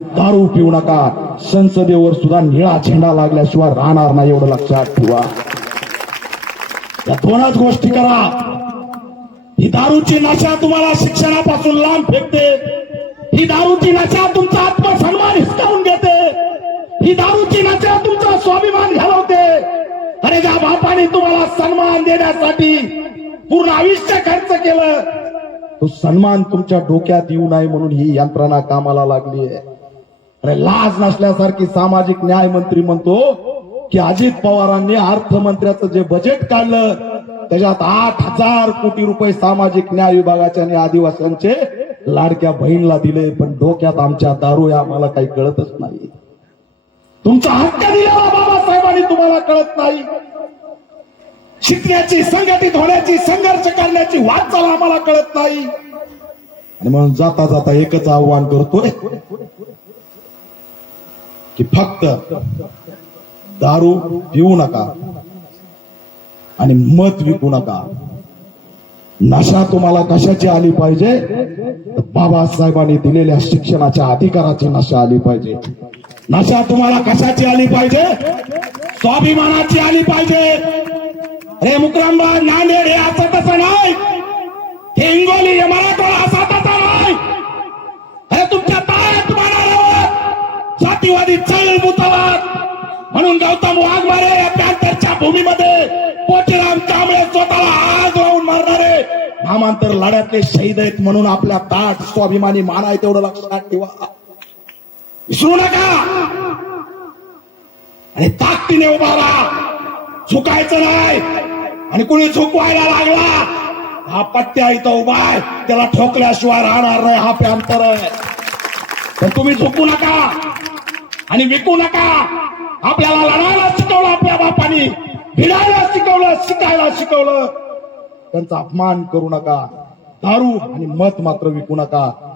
दारू पिऊ नका. संसदेवर सुद्धा निळा झेंडा लागल्याशिवाय राहणार नाही एवढं लक्षात ठेवा. या दोनच गोष्टी करा. ही दारूची नशा तुम्हाला शिक्षणापासून लांब फेकते. ही दारूची नशा तुमचा आत्मसन्मान हिसकावून घेते. ही दारूची नशा तुमचा स्वाभिमान घालवते. अरे ज्या बापाने तुम्हाला सन्मान देण्यासाठी पूर्ण आयुष्य खर्च केलं तो सन्मान तुमच्या डोक्यात येऊ नये म्हणून ही यंत्रणा कामाला लागली आहे. अरे लाज नसल्यासारखी सामाजिक न्याय मंत्री म्हणतो की अजित पवारांनी अर्थमंत्र्याचं जे बजेट काढलं त्याच्यात आठ हजार कोटी रुपये सामाजिक न्याय विभागाच्या आणि आदिवासींचे लाडक्या बहीणला दिले पण डोक्यात आमच्या दारू या आम्हाला काही कळतच नाही. तुमचा हक्क दिलेला बाबासाहेबांनी तुम्हाला कळत नाही. शिकण्याची संघटित होण्याची संघर्ष करण्याची वाटचाल आम्हाला कळत नाही. आणि म्हणून जाता जाता एकच आव्हान करतोय की फक्त दारू पिऊ नका आणि मत विकू नका. नशा तुम्हाला कशाची आली पाहिजे? तर बाबासाहेबांनी दिलेल्या शिक्षणाच्या अधिकाराची नशा आली पाहिजे. नशा तुम्हाला कशाची आली पाहिजे? स्वाभिमानाची आली पाहिजे. अरे मुक्रांबा नांदेड हे जातीवादी चळ म्हणून गौतम वाघमारे या पॅन्थरच्या भूमीमध्ये. पोचराम कांबळे स्वतःला आग लावून मारणारे. नामांतर लढ्यातले शहीद आहेत म्हणून आपल्या ताट स्वाभिमानी मान आहे तेवढं लक्षात ठेवा. विसरू नका. आणि ताकदीने उभा राहा. झुकायचं नाही. आणि कुणी झुकवायला लागला हा पट्ट्या इथं उभा आहे. त्याला ठोकल्याशिवाय राहणार नाही हा पॅन्थर आहे. पण तुम्ही झुकू नका. आणि विकू नका. आपल्याला लढायला शिकवलं आपल्या बापानी. भिडायला शिकवलं शिकायला शिकवलं. त्यांचा अपमान करू नका. दारू आणि मत मात्र विकू नका.